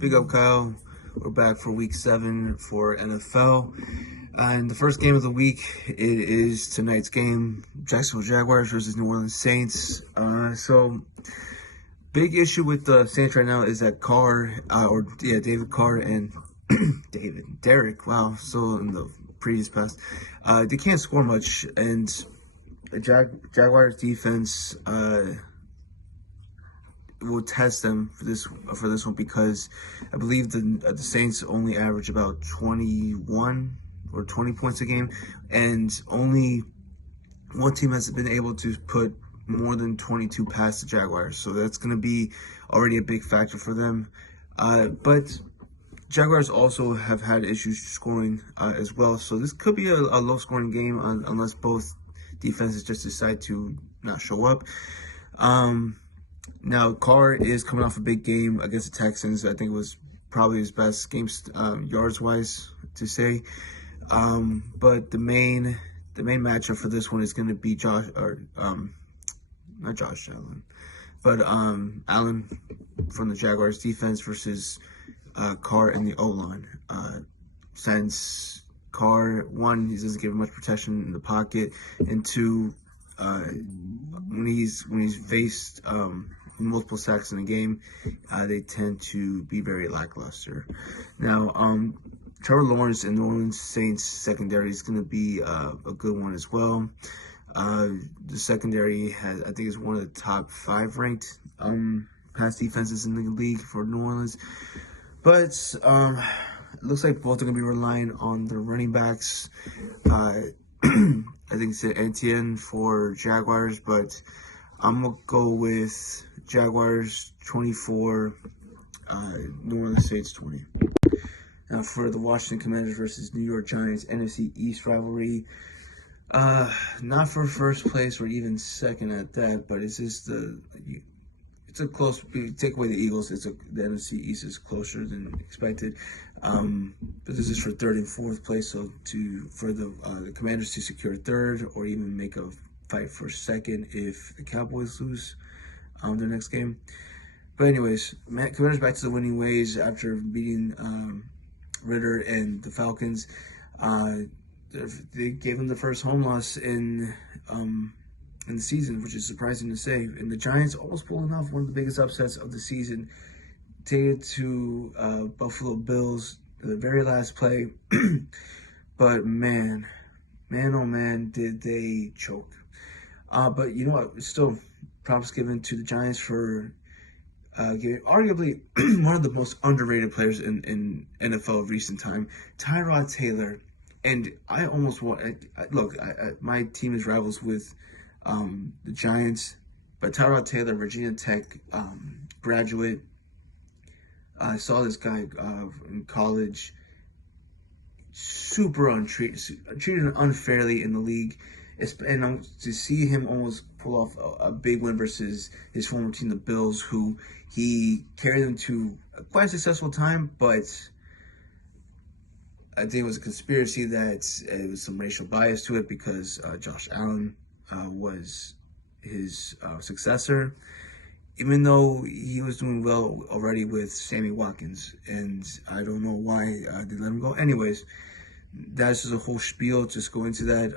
Big up, Kyle. We're back for week 7 for NFL. And the first game of the week, it is tonight's game, Jacksonville Jaguars versus New Orleans Saints. Big issue with the Saints right now is that David Carr and Derek, wow, so in the previous past, they can't score much, and the Jaguars defense will test them for this one, because I believe the Saints only average about 21 or 20 points a game, and only one team has been able to put more than 22 past the Jaguars, so that's going to be already a big factor for them. But Jaguars also have had issues scoring as well, so this could be a low-scoring game unless both defenses just decide to not show up. Now, Carr is coming off a big game against the Texans. I think it was probably his best game yards-wise to say. But the main matchup for this one is going to be not Josh Allen, but Allen from the Jaguars defense versus Carr in the O-line. Since Carr, one, he doesn't give much protection in the pocket, and two, when he's faced multiple sacks in a game, they tend to be very lackluster. Now, Trevor Lawrence and New Orleans Saints secondary is going to be a good one as well. The secondary is one of the top 5 ranked pass defenses in the league for New Orleans, but it looks like both are going to be relying on their running backs. I think it's Etienne for Jaguars, but I'm going to go with Jaguars 24, New Orleans Saints 20. Now for the Washington Commanders versus New York Giants NFC East rivalry, not for first place or even second at that, but it's just it's a close. Take away the Eagles, the NFC East is closer than expected. But this is for third and fourth place, so for the Commanders to secure third or even make a fight for second if the Cowboys lose their next game. But anyways, Commanders back to the winning ways after beating Ritter and the Falcons. They gave them the first home loss in the season, which is surprising to say. And the Giants almost pulling off one of the biggest upsets of the season, taking it to Buffalo Bills, the very last play. But man, oh man, did they choke. But you know what? Still, props given to the Giants for giving arguably one of the most underrated players in NFL of recent time, Tyrod Taylor. And I almost want my team is rivals with the Giants, but Tyrod Taylor, Virginia Tech graduate. I saw this guy in college, super treated unfairly in the league, and to see him almost pull off a big win versus his former team, the Bills, who he carried them to a quite successful time, but I think it was a conspiracy that it was some racial bias to it, because Josh Allen was his successor, even though he was doing well already with Sammy Watkins, and I don't know why they let him go. Anyways, that's just a whole spiel. Just go into that.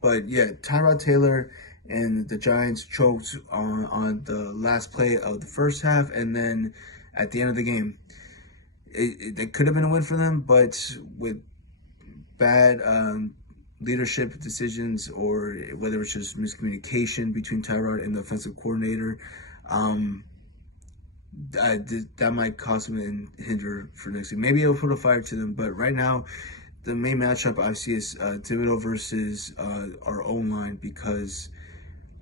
But yeah, Tyrod Taylor and the Giants choked on the last play of the first half, and then at the end of the game, it could have been a win for them, but with bad leadership decisions, or whether it's just miscommunication between Tyrod and the offensive coordinator, that might cost them and hinder for next week. Maybe it'll put a fire to them, but right now, the main matchup I see is Thibodeau versus our O-line, because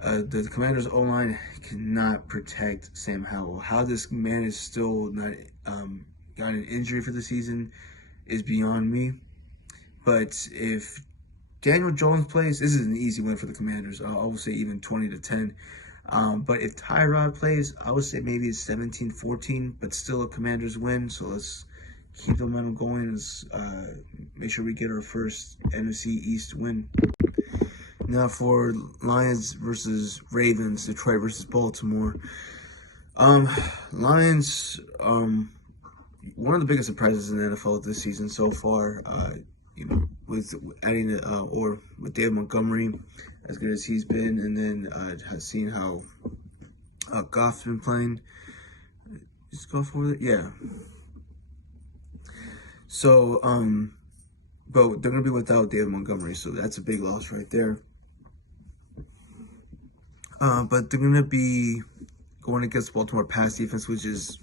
the Commanders' O-line cannot protect Sam Howell. How this man is still not got an injury for the season is beyond me. But if Daniel Jones plays, this is an easy win for the Commanders. I would say even 20-10. But if Tyrod plays, I would say maybe it's 17-14, but still a Commanders win. So let's keep the momentum going and make sure we get our first NFC East win. Now for Lions versus Ravens, Detroit versus Baltimore. Lions one of the biggest surprises in the NFL this season so far. With adding or with David Montgomery, as good as he's been, and then has seen how Goff's been playing. Is Goff over there? Yeah. So, but they're gonna be without David Montgomery, so that's a big loss right there. But they're gonna be going against Baltimore pass defense, which is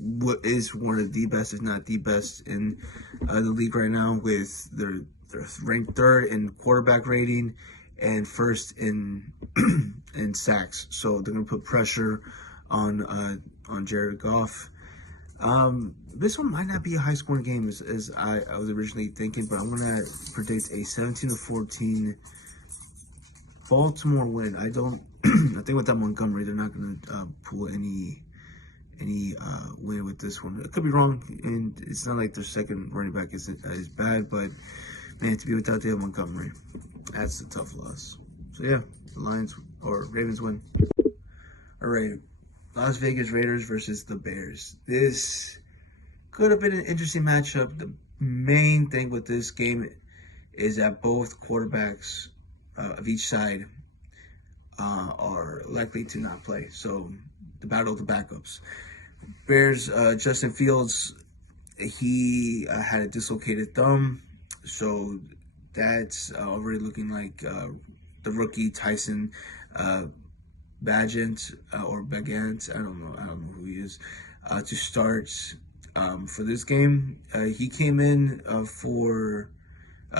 what is one of the best, if not the best, in the league right now. With they're ranked third in quarterback rating and first in in sacks. So they're gonna put pressure on Jared Goff. This one might not be a high scoring game as I was originally thinking, but I'm gonna predict a 17-14 Baltimore win. I think with that Montgomery, they're not gonna pull any win with this one. It could be wrong, and it's not like their second running back is bad, but man, to be without David Montgomery, that's a tough loss. So yeah, the Lions or Ravens win. All right, Las Vegas Raiders versus the Bears. This could have been an interesting matchup. The main thing with this game is that both quarterbacks of each side are likely to not play. So the battle of the backups. Bears, Justin Fields, he had a dislocated thumb, so that's already looking like the rookie Tyson Bagent or Bagant, I don't know who he is, to start for this game. He came in for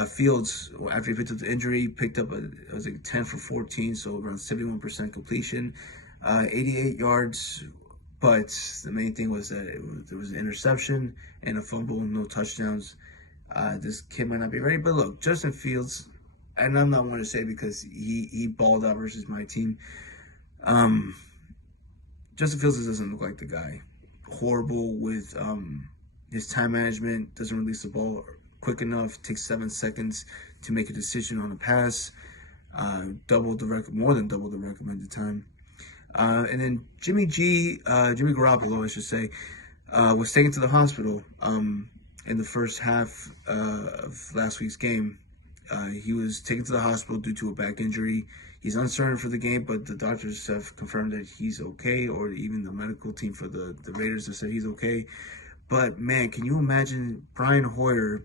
Fields after he picked up the injury, picked up it was like 10 for 14, so around 71% completion, 88 yards. But the main thing was that there was an interception and a fumble, no touchdowns. This kid might not be ready, but look, Justin Fields, and I'm not one to say because he balled out versus my team. Justin Fields doesn't look like the guy. Horrible with his time management, doesn't release the ball quick enough, takes 7 seconds to make a decision on a pass, more than double the recommended time. And then Jimmy Garoppolo, I should say, was taken to the hospital in the first half of last week's game. He was taken to the hospital due to a back injury. He's uncertain for the game, but the doctors have confirmed that he's okay, or even the medical team for the Raiders have said he's okay. But, man, can you imagine Brian Hoyer,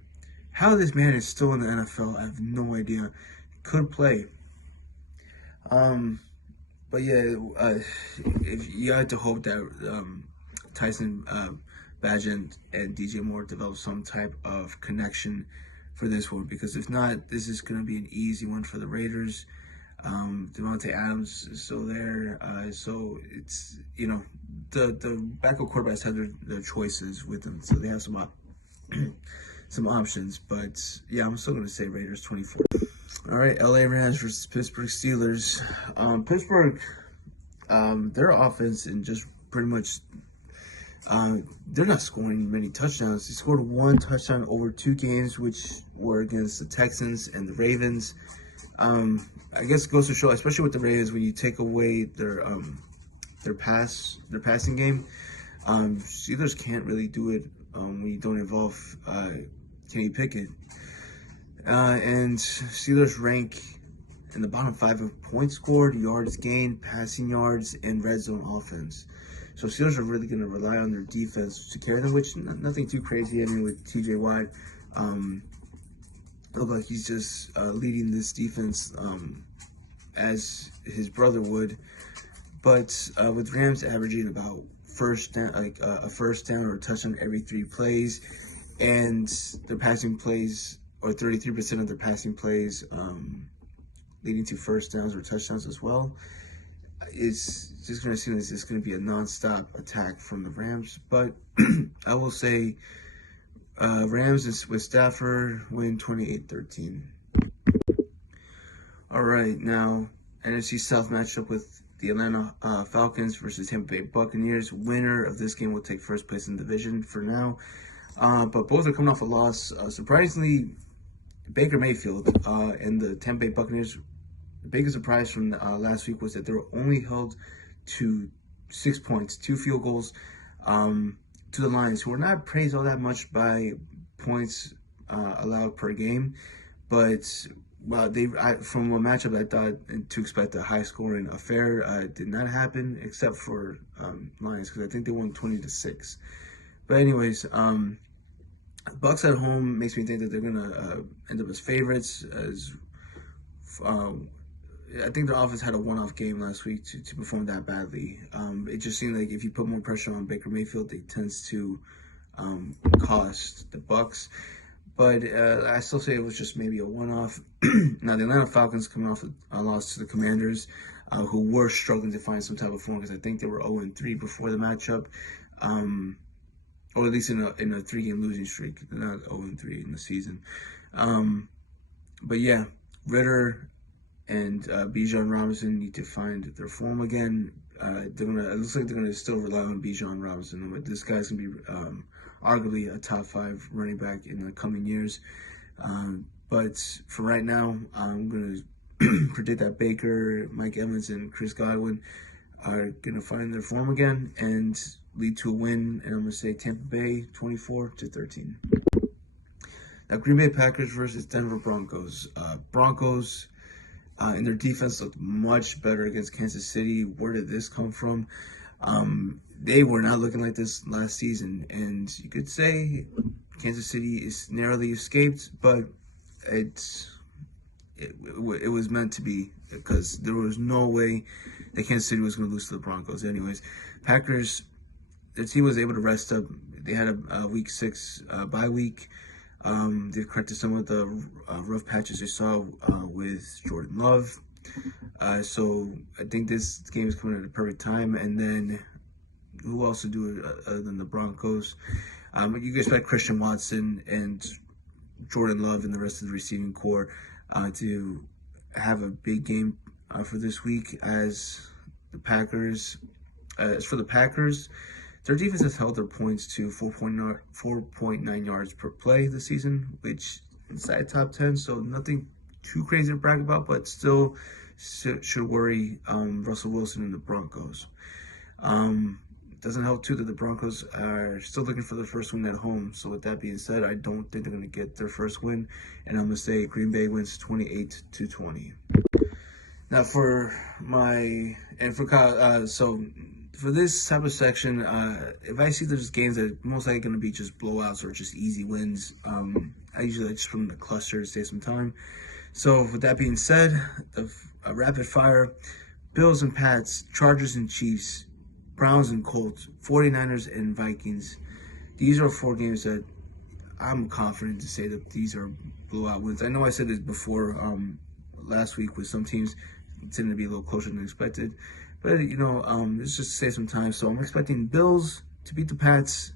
how this man is still in the NFL? I have no idea. Could play. But yeah, if you had to hope that Tyson Bagent and DJ Moore develop some type of connection for this one, because if not, this is going to be an easy one for the Raiders. Devontae Adams is still there, so it's, the backup quarterbacks have their choices with them, so they have some options. But yeah, I'm still going to say Raiders 24. All right, LA Rams versus Pittsburgh Steelers. Pittsburgh, their offense and just pretty much, they're not scoring many touchdowns. They scored 1 touchdown over 2 games, which were against the Texans and the Ravens. I guess it goes to show, especially with the Ravens, when you take away their passing game, Steelers can't really do it when you don't involve Kenny Pickett. And Steelers rank in the bottom 5 of points scored, yards gained, passing yards, and red zone offense. So Steelers are really going to rely on their defense to carry them, which nothing too crazy. I mean, with TJ Watt, look like he's just leading this defense as his brother would. But with Rams averaging about a first down or a touchdown every 3 plays, and their passing plays, or 33% of their passing plays leading to first downs or touchdowns as well, it's just going to seem like it's going to be a non-stop attack from the Rams. But I will say Rams with Stafford win 28-13. All right, now NFC South matchup with the Atlanta Falcons versus Tampa Bay Buccaneers. Winner of this game will take first place in the division for now. But both are coming off a loss. Surprisingly, Baker Mayfield and the Tampa Bay Buccaneers, the biggest surprise from last week was that they were only held to 6 points, 2 field goals. to the Lions, who were not praised all that much by points allowed per game, but from a matchup I thought to expect a high scoring affair did not happen except for Lions, because I think they won 20-6. But anyways, Bucks at home makes me think that they're gonna end up as favorites. As I think their offense had a one-off game last week to perform that badly. It just seemed like if you put more pressure on Baker Mayfield, it tends to cost the Bucks. But I still say it was just maybe a one-off. Now, the Atlanta Falcons coming off a loss to the Commanders, who were struggling to find some type of form, because I think they were 0-3 before the matchup, or at least in a 3-game losing streak. They're not 0-3 in the season. But yeah, Ritter and Bijan Robinson need to find their form again. It looks like they're gonna still rely on Bijan Robinson. This guy's gonna be arguably a top 5 running back in the coming years. But for right now, I'm gonna predict that Baker, Mike Evans, and Chris Godwin are gonna find their form again and lead to a win. And I'm gonna say Tampa Bay 24-13. Now, Green Bay Packers versus Denver Broncos. Broncos. And their defense looked much better against Kansas City. Where did this come from? They were not looking like this last season, and you could say Kansas City is narrowly escaped, but it was meant to be, because there was no way that Kansas City was going to lose to the Broncos. Anyways, Packers, their team was able to rest up. They had a week 6 bye week. They've corrected some of the rough patches they saw with Jordan Love. So I think this game is coming at a perfect time. And then who else to do it other than the Broncos? You can expect Christian Watson and Jordan Love and the rest of the receiving core to have a big game for this week. As for the Packers, their defense has held their points to 4.9 yards per play this season, which inside top 10, so nothing too crazy to brag about, but still should worry Russell Wilson and the Broncos. Doesn't help too that the Broncos are still looking for their first win at home. So with that being said, I don't think they're going to get their first win, and I'm going to say Green Bay wins 28-20. Now for this type of section, if I see there's games that are most likely going to be just blowouts or just easy wins, I usually just put them in a cluster to save some time. So with that being said, a rapid fire: Bills and Pats, Chargers and Chiefs, Browns and Colts, 49ers and Vikings. These are 4 games that I'm confident to say that these are blowout wins. I know I said this before last week with some teams tending to be a little closer than expected. But, it's just to save some time. So I'm expecting Bills to beat the Pats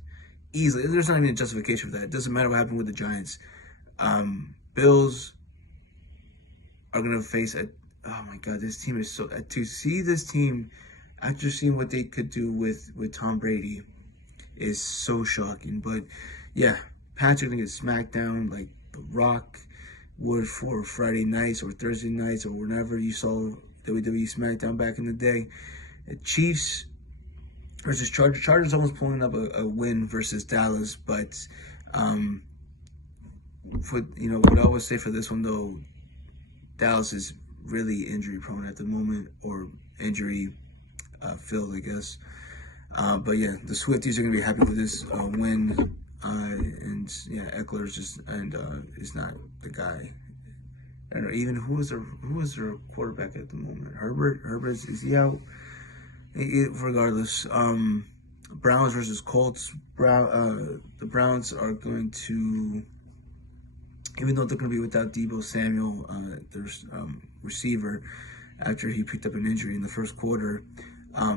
easily. There's not even a justification for that. It doesn't matter what happened with the Giants. Bills are going to face oh my God, this team is so... To see this team, after seeing what they could do with Tom Brady, is so shocking. But, yeah, Pats are going to get smacked down like The Rock would for Friday nights or Thursday nights or whenever you saw WWE SmackDown back in the day. Chiefs versus Chargers. Chargers almost pulling up a win versus Dallas, but what I always say for this one though, Dallas is really injury prone at the moment, or injury filled, I guess. But yeah, the Swifties are gonna be happy with this win. And yeah, Eckler's just is not the guy. I don't know even who is their quarterback at the moment. Herbert is he out? Regardless, Browns versus Colts. The Browns are going to, even though they're going to be without Deebo Samuel, their receiver, after he picked up an injury in the first quarter,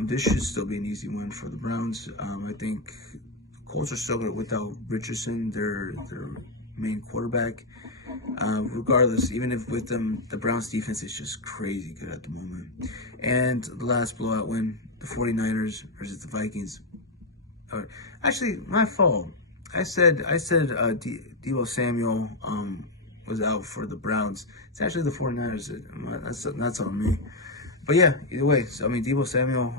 this should still be an easy win for the Browns. I think the Colts are still without Richardson, their main quarterback. Regardless, even if with them, the Browns defense is just crazy good at the moment. And the last blowout win, the 49ers versus the Vikings. Actually, my fault. I said Deebo Samuel was out for the Browns. It's actually the 49ers. That's on me. But yeah, either way, so, I mean, Deebo Samuel,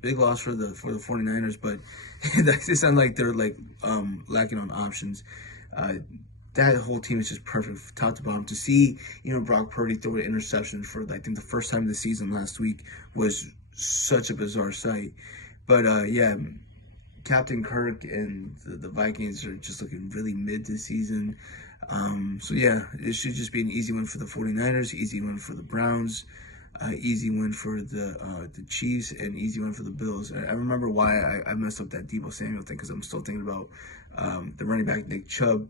big loss for the 49ers, but it sounds like they're like lacking on options. Uh, that whole team is just perfect, top to bottom. To see Brock Purdy throw an interception for I think the first time of the season last week was such a bizarre sight. But yeah, Captain Kirk and the Vikings are just looking really mid this season. So yeah, it should just be an easy win for the 49ers, easy win for the Browns, easy win for the Chiefs, and easy win for the Bills. I remember why I messed up that Deebo Samuel thing, because I'm still thinking about the running back Nick Chubb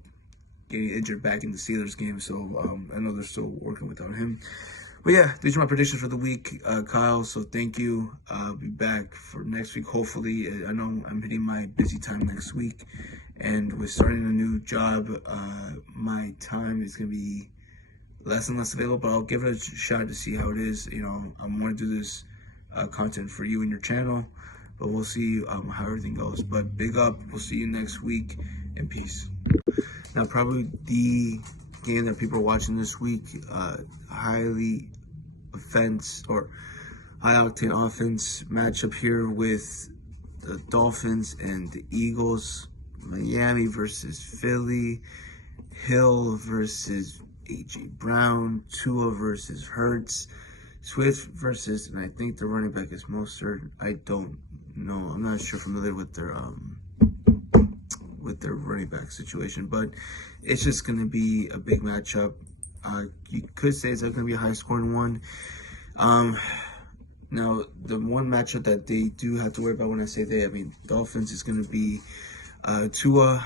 getting injured back in the Steelers game. So I know they're still working without him. But yeah, these are my predictions for the week, Kyle. So thank you. I'll be back for next week, hopefully. I know I'm hitting my busy time next week. And with starting a new job, my time is going to be less and less available. But I'll give it a shot to see how it is. I'm going to do this content for you and your channel. But we'll see how everything goes. But big up. We'll see you next week. And peace. Now, probably the game that people are watching this week, highly high octane offense matchup here with the Dolphins and the Eagles. Miami versus Philly, Hill versus A.J. Brown, Tua versus Hurts, Swift versus, and I think the running back is Mostert. I don't know. I'm not familiar with their running back situation, but it's just going to be a big matchup. You could say it's going to be a high-scoring one. Now, the one matchup that they do have to worry about, when I say they, I mean Dolphins, is going to be Tua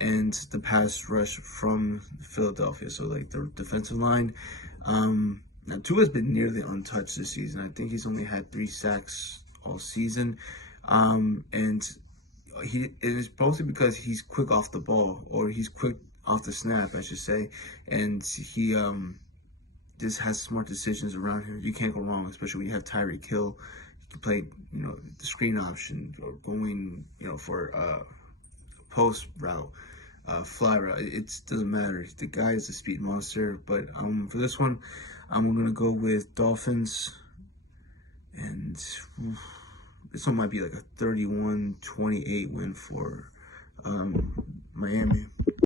and the pass rush from Philadelphia. So, like, the defensive line. Now, Tua's been nearly untouched this season. I think he's only had 3 sacks all season. And it is mostly because he's quick off the ball, or he's quick off the snap, I should say. And he just has smart decisions around him. You can't go wrong, especially when you have Tyreek Hill. You can play, the screen option, or going, for post route, fly route. It doesn't matter. The guy is a speed monster. But for this one, I'm gonna go with Dolphins, and this one might be like a 31-28 win for Miami.